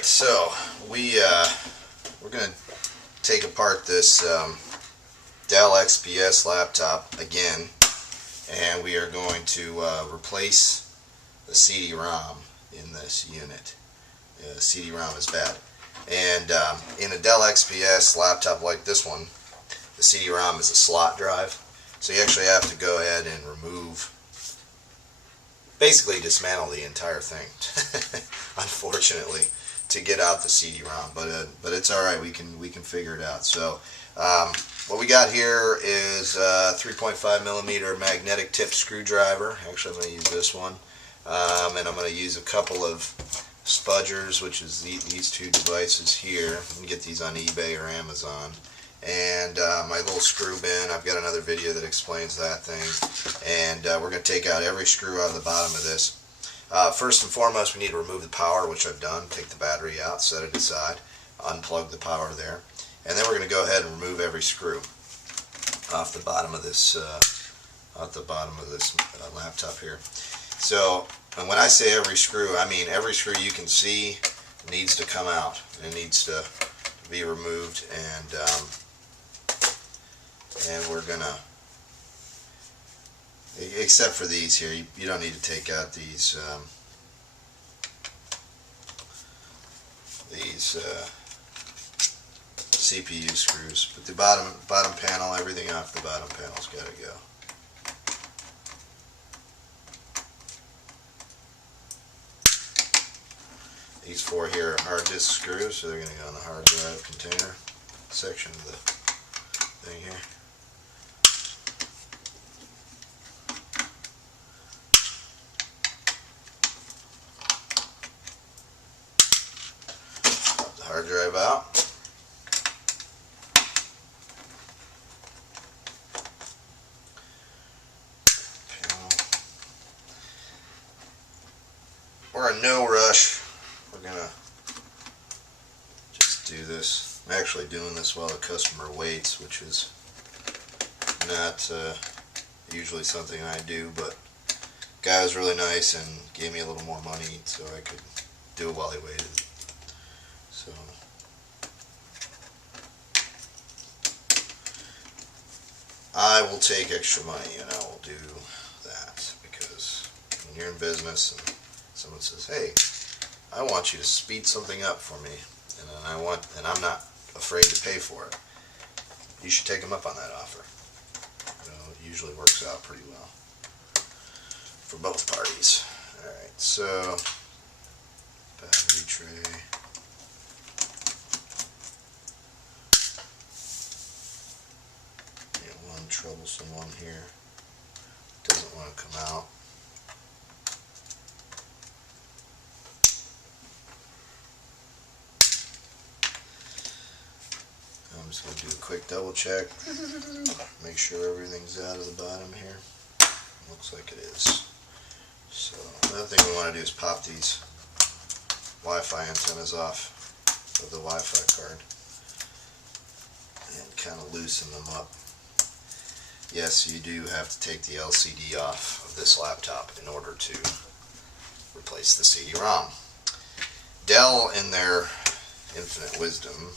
Alright, so we're going to take apart this Dell XPS laptop again, and we are going to replace the CD-ROM in this unit. CD-ROM is bad. And in a Dell XPS laptop like this one, the CD-ROM is a slot drive, so you actually have to go ahead and remove, basically dismantle the entire thing, unfortunately, to get out the CD-ROM. But it's all right. We can figure it out. So what we got here is a 3.5mm magnetic tip screwdriver. Actually, I'm going to use this one, and I'm going to use a couple of spudgers, which is these two devices here. You can get these on eBay or Amazon. And my little screw bin. I've got another video that explains that thing. And we're going to take out every screw out of the bottom of this. First and foremost, we need to remove the power, which I've done. Take the battery out, set it aside, unplug the power there, and then we're going to go ahead and remove every screw off the bottom of this laptop here. So, and when I say every screw, I mean every screw you can see needs to come out. It needs to be removed, and we're gonna, except for these here, you don't need to take out these CPU screws, but the bottom panel, everything off the bottom panel's got to go. These four here are hard disk screws, so they're going to go in the hard drive container section of the thing here. Pop the hard drive out. Panel. We're in no rush. We're going to just do this. I'm actually doing this while the customer waits, which is not usually something I do, but the guy was really nice and gave me a little more money so I could do it while he waited. So I will take extra money and I will do that, because when you're in business and someone says, hey, I want you to speed something up for me, and I'm not afraid to pay for it, you should take them up on that offer. You know, it usually works out pretty well for both parties. Alright, so battery tray. One troublesome one here. Doesn't want to come out. I'm just going to do a quick double check, make sure everything's out of the bottom here. Looks like it is. So another thing we want to do is pop these Wi-Fi antennas off of the Wi-Fi card and kind of loosen them up. Yes, you do have to take the LCD off of this laptop in order to replace the CD-ROM. Dell, in their infinite wisdom,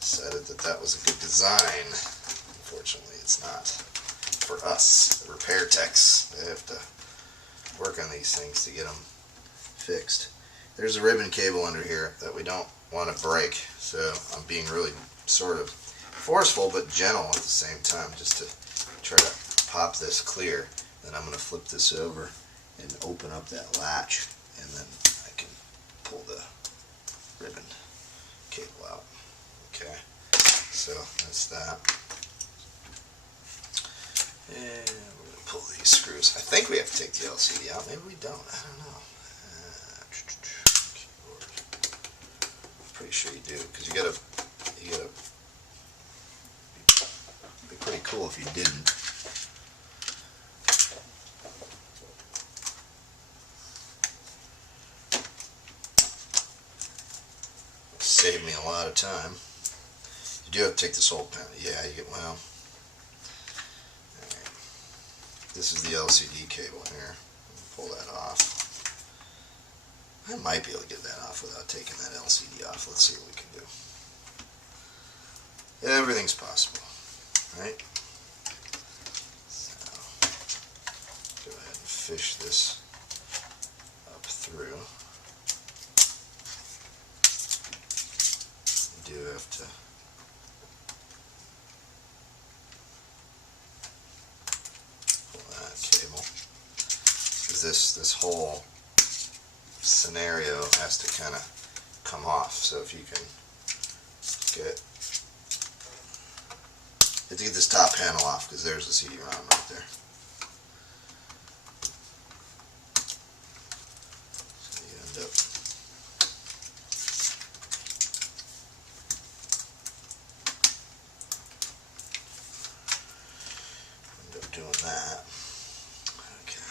decided that that was a good design. Unfortunately, it's not for us, the repair techs. They have to work on these things to get them fixed. There's a ribbon cable under here that we don't want to break, so I'm being really sort of forceful but gentle at the same time, just to try to pop this clear. Then I'm going to flip this over and open up that latch, and then I can pull the ribbon cable out. Okay, so that's that. And we're going to pull these screws. I think we have to take the LCD out. Maybe we don't. I don't know. Pretty sure you do, because you gotta be pretty cool if you didn't. Save me a lot of time. You do have to take this whole panel. Yeah, you get, well. Alright. This is the LCD cable here. Pull that off. I might be able to get that off without taking that LCD off. Let's see what we can do. Everything's possible, right? So, go ahead and fish this up through. You do have to pull that cable, because this whole scenario has to kind of come off. So if you can get, you have to get this top panel off, because there's the CD-ROM right there. So you end up doing that. Okay.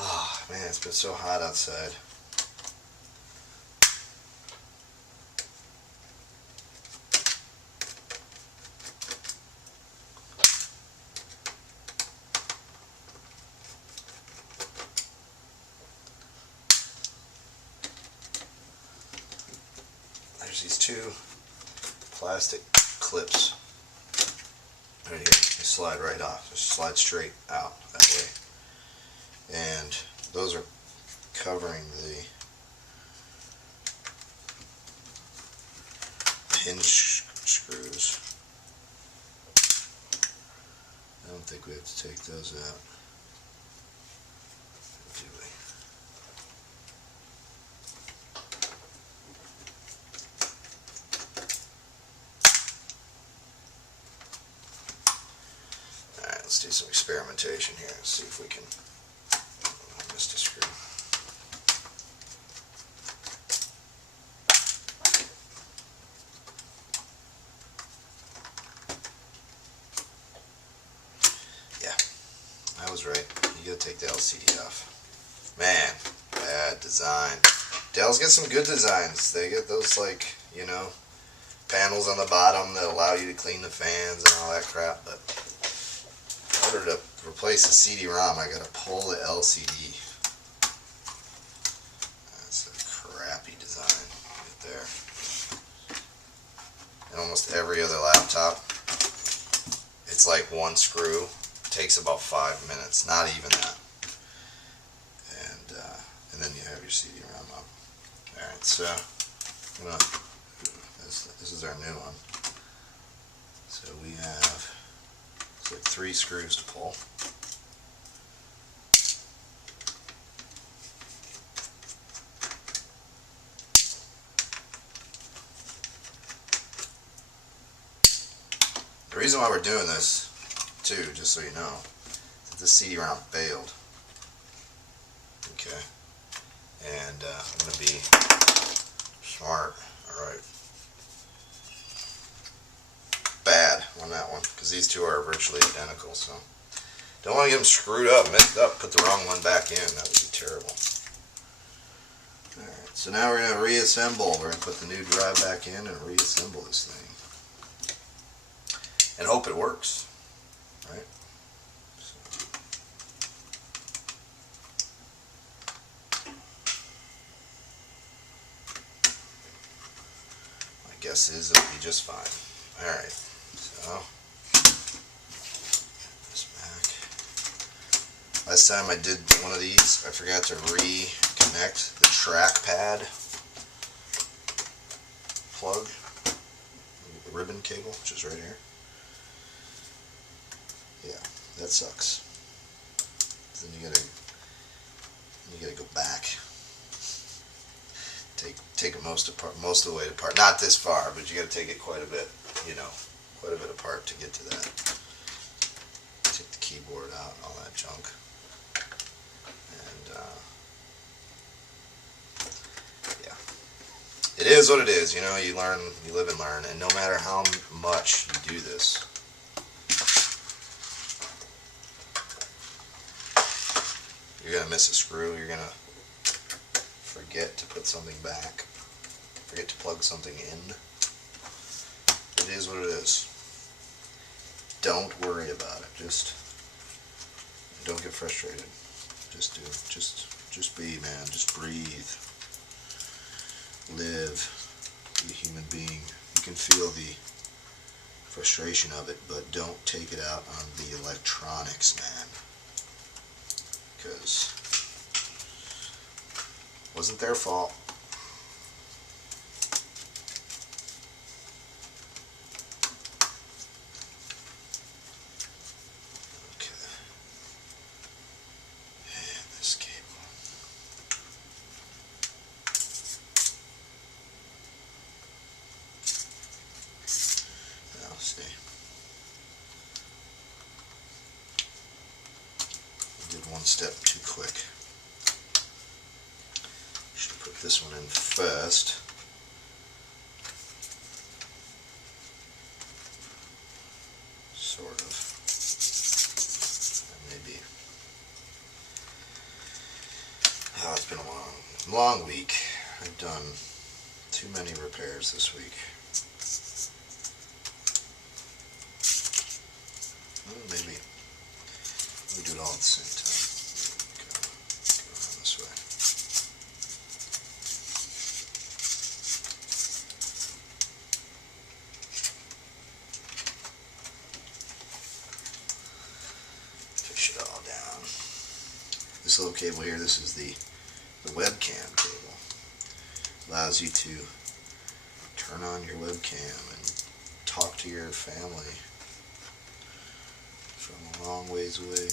Oh man, it's been so hot outside. There's these two plastic clips right here. They slide right off. Just slide straight out that way. And those are covering the hinge screws. I don't think we have to take those out, do we? Alright, let's do some experimentation here and see if we can. I missed a screw. Yeah, I was right. You gotta take the LCD off. Man, bad design. Dell's got some good designs. They get those, like, you know, panels on the bottom that allow you to clean the fans and all that crap, but in order to replace the CD-ROM, I gotta pull the LCD. That's a crappy design right there. And almost every other laptop, it's like one screw. Takes about 5 minutes, not even that. And then you have your CD-ROM up. Alright, so this is our new one. So we have, it's like 3 screws to pull. The reason why we're doing this, too, just so you know, is that this CD-ROM failed. Okay. And I'm going to be smart. Alright. Bad on that one, because these two are virtually identical, so don't want to get them screwed up, mixed up, put the wrong one back in. That would be terrible. Alright, so now we're going to reassemble. We're going to put the new drive back in and reassemble this thing. And hope it works. Right? So. My guess is it'll be just fine. Alright, so this back. Last time I did one of these, I forgot to reconnect the trackpad plug, the ribbon cable, which is right here. Yeah, that sucks. Then you gotta go back. Take it most of the way apart. Not this far, but you gotta take it quite a bit, you know, quite a bit apart to get to that. Take the keyboard out and all that junk. And yeah. It is what it is, you know, you learn, you live and learn, and no matter how much you do this, you're going to miss a screw, you're going to forget to put something back, forget to plug something in, it is what it is. Don't worry about it. Just don't get frustrated. Just do. Just be, man. Just breathe. Live. Be a human being. You can feel the frustration of it, but don't take it out on the electronics, man. Because it wasn't their fault. One step too quick. Should put this one in first. Sort of. Maybe. Oh, it's been a long week. I've done too many repairs this week. Well, maybe we do it all at the same time. Go around this way. Push it all down. This little cable here, this is the webcam cable. Allows you to turn on your webcam and talk to your family from a long ways away.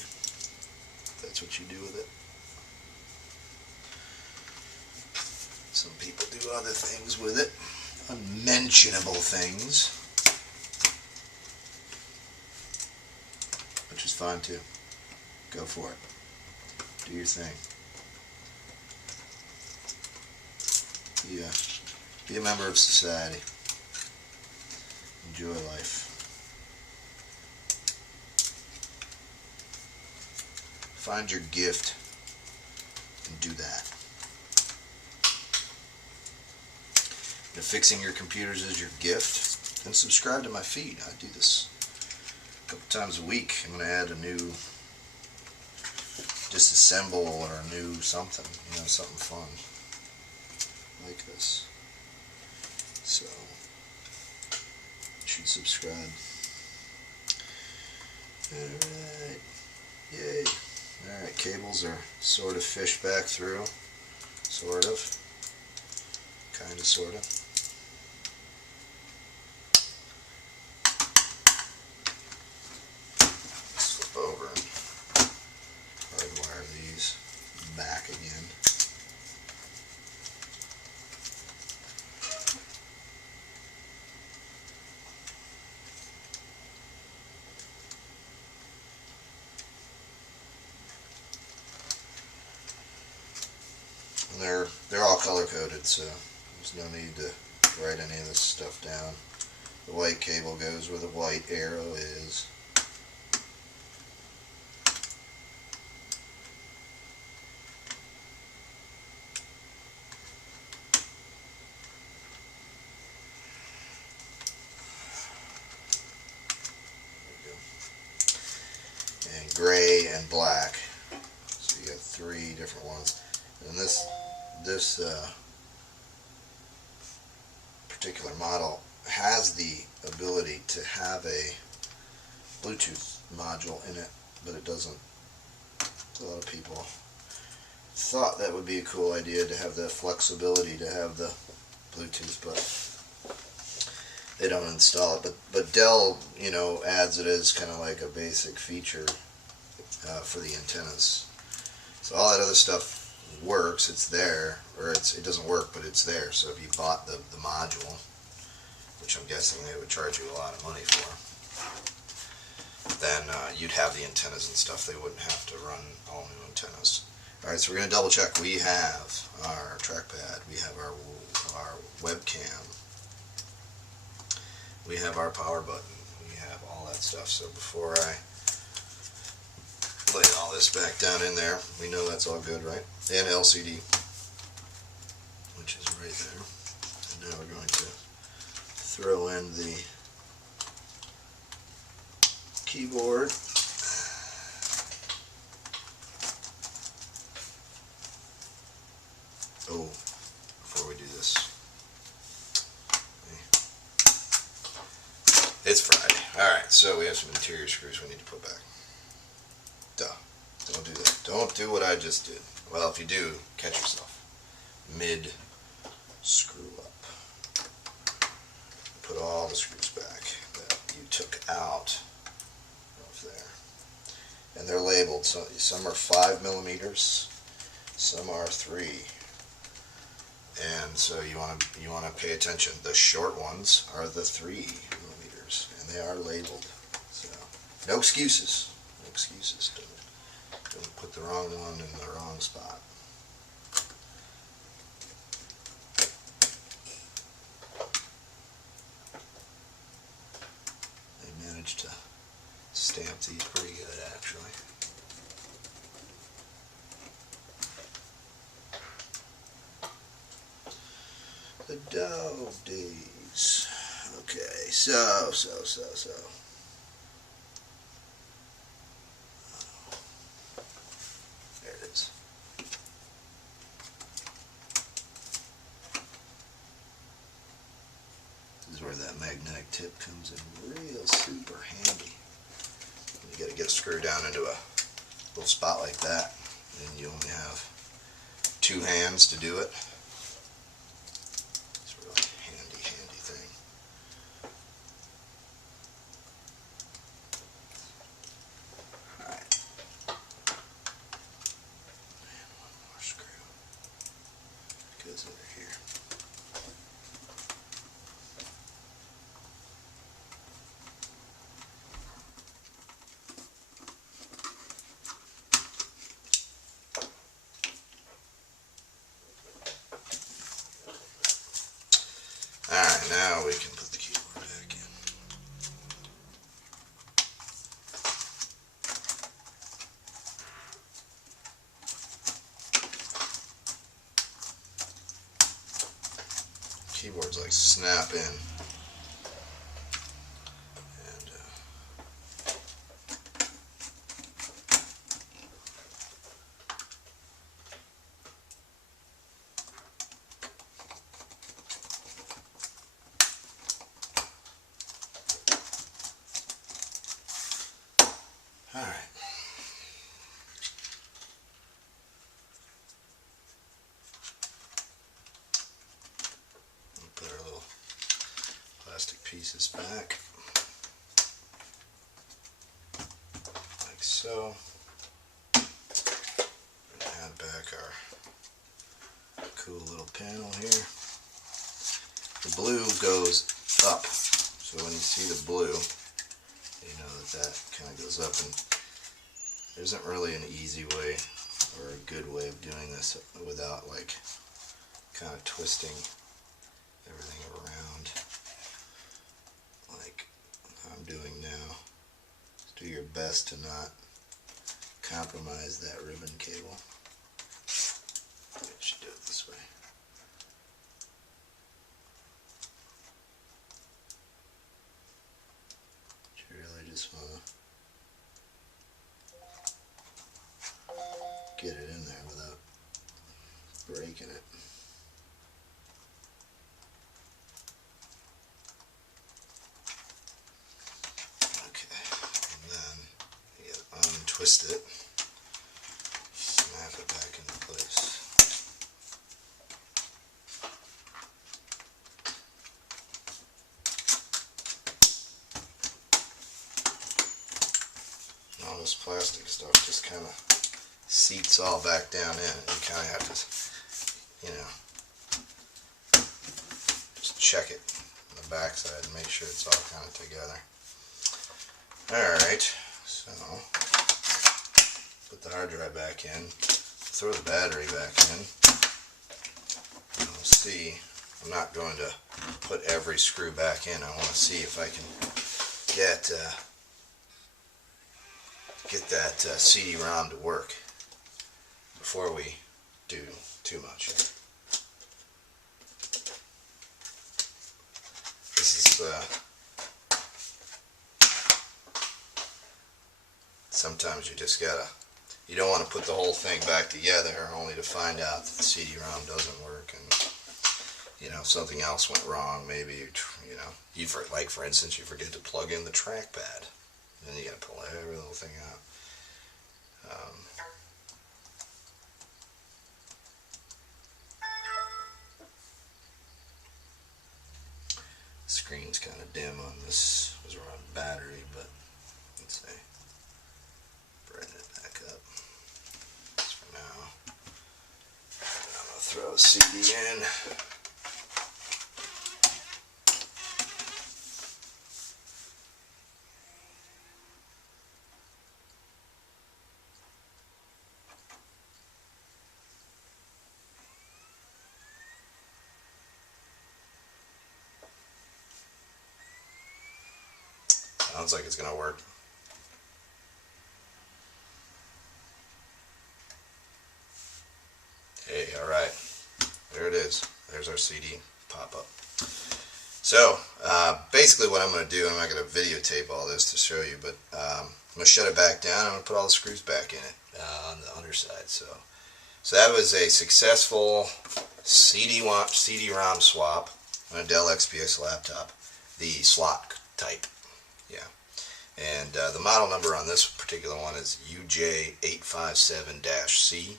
That's what you do with it. Some people do other things with it, unmentionable things, which is fine too. Go for it. Do your thing. Be a member of society. Enjoy life. Find your gift and do that. If fixing your computers is your gift, then subscribe to my feed. I do this a couple times a week. I'm going to add a new disassemble or a new something, something fun like this. So, you should subscribe. Alright. Yay. Alright, cables are sort of fished back through. Sort of. Kind of, sort of. Flip over and hardwire these back again. They're all color coded, so there's no need to write any of this stuff down. The white cable goes where the white arrow is. There we go. And gray and black. So you got 3 different ones. And this particular model has the ability to have a Bluetooth module in it, but it doesn't. A lot of people thought that would be a cool idea to have the flexibility to have the Bluetooth, but they don't install it. But Dell, adds it as kind of like a basic feature for the antennas. So all that other stuff works, it's there, or it doesn't work, but it's there. So if you bought the module, which I'm guessing they would charge you a lot of money for, then you'd have the antennas and stuff. They wouldn't have to run all new antennas. Alright, so we're going to double check. We have our trackpad, we have our webcam, we have our power button, we have all that stuff. So before I lay all this back down in there, we know that's all good, right? And LCD. which is right there. And now we're going to throw in the keyboard. Oh, before we do this, it's Friday. Alright, so we have some interior screws we need to put back. Duh. Don't do that. Don't do what I just did. Well, if you do, catch yourself. Mid screw up. Put all the screws back that you took out of there. And they're labeled. So some are 5 millimeters, some are 3. And so you want to pay attention. The short ones are the 3 millimeters, and they are labeled. So no excuses. No excuses. Don't put the wrong one in the wrong spot. They managed to stamp these pretty good, actually. The dog days. Okay, so. There it is. This is where that magnetic tip comes in real super handy. You got to get a screw down into a little spot like that, and you only have 2 hands to do it. Over here. Alright, now we can put the keyboard back in. Keyboards like snap in. And alright. Put our little plastic pieces back, like so, and add back our cool little panel here. The blue goes up, so when you see the blue, you know that kind of goes up, and there isn't really an easy way or a good way of doing this without like kind of twisting everything around like I'm doing now. Just do your best to not compromise that ribbon cable. I should do it this way. You really just want to get it in there without breaking it. Twist it, snap it back into place. And all this plastic stuff just kind of seats all back down in, and you kind of have to, you know, just check it on the back side and make sure it's all kind of together. Alright, so put the hard drive back in, throw the battery back in. We'll see. I'm not going to put every screw back in. I want to see if I can get that CD-ROM to work before we do too much. sometimes you just gotta, you don't want to put the whole thing back together only to find out that the CD-ROM doesn't work, and you know, something else went wrong. Maybe you know, like for instance, you forget to plug in the trackpad, and then you gotta pull every little thing out. Screen's kind of dim on this. It was around battery, but let's see. Brighten it back up. That's for now. I'm gonna throw a CD in. Sounds like it's gonna work. Hey, alright. There it is. There's our CD pop-up. So, basically what I'm going to do, I'm not going to videotape all this to show you, but I'm going to shut it back down. I'm going to put all the screws back in it on the underside. So that was a successful CD-ROM swap on a Dell XPS laptop, the slot type. Yeah. And the model number on this particular one is UJ857-C.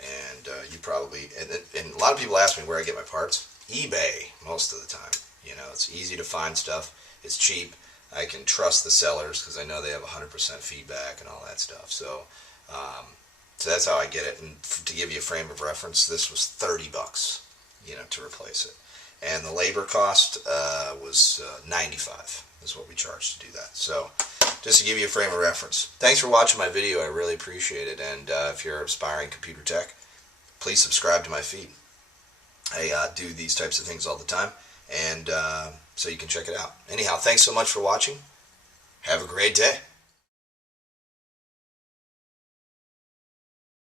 And you probably, and a lot of people ask me where I get my parts. eBay, most of the time. You know, it's easy to find stuff. It's cheap. I can trust the sellers because I know they have 100% feedback and all that stuff. So, so that's how I get it. And to give you a frame of reference, this was $30, you know, to replace it. And the labor cost was $95 is what we charged to do that. So, just to give you a frame of reference. Thanks for watching my video. I really appreciate it. And if you're an aspiring computer tech, please subscribe to my feed. I do these types of things all the time, and so you can check it out. Anyhow, thanks so much for watching. Have a great day.